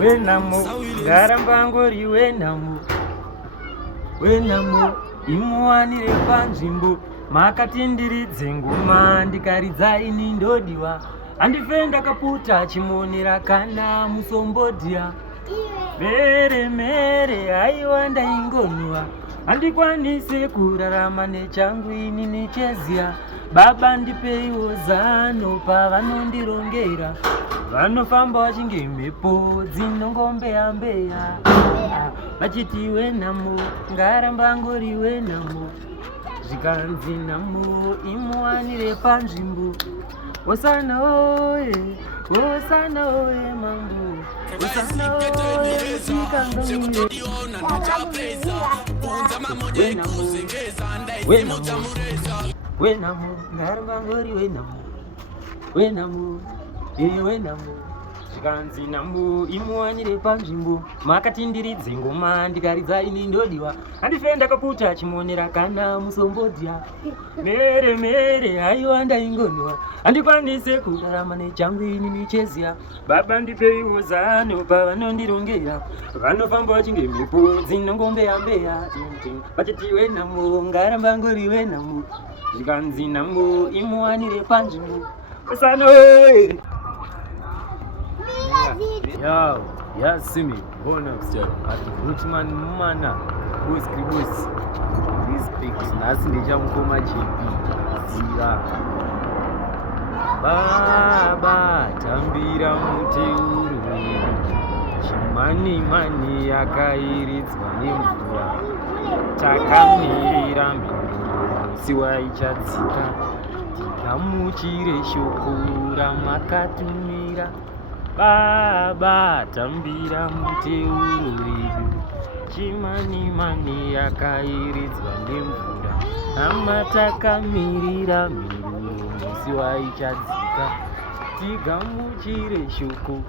Wenamo, garambangori wenamo, imuwanire panzvimbo makatindiridze ngoma ndikaridza ini ndodiwa. Handife ndakaputa chimonera kana musombodya. Mere haiwa ndaingoniwa. Handikwanise kurarama nechangu ini nicheziya. Baba ndipeiwo zano pavanondirongera. Vanofamba vachinge mhepo dzinongombeya. Vachiti wenamo, ngarambangori wenamo. Zvikanzi namo imuwanire panzvimbo. Osana oye mambo. Osana oye zikangamire. Wenamo, ngarambangori wenamo. Zvikanzi namo imuwanire panzvimbo makatindiridze ngoma ndikaridza ini ndodiwa. Handife ndakaputa chimonera kana musombodya. Mere haiwa ndaingoniwa. Handikwanise kurarama nechangu ini nicheziya. Baba ndipeiwo zano pavanondirongera. Vanofamba vachinge mhepo dzinongombeya. Vachiti wenamo, ngarambangori wenamo. Zvikanzi namo imuwanire panzvimbo. Osana oye. Yo, yeah, see me. Born upstairs. At Rootman Mana. Boys, Kribos. These pigs. Nasi Nijamkoma JP. Zira. Baba, tambira muteuru wedu. Chimani yakairidzwa nemvura. Takamirira mbinguru siwa ichadzika. Tikamuchire shoko ramakatumira. Baba, tambira muteuru wedu. Chimani yakairidzwa nemvura. Hama takamirira mbinguru siwa ichadzika. Tigamuchire shoko.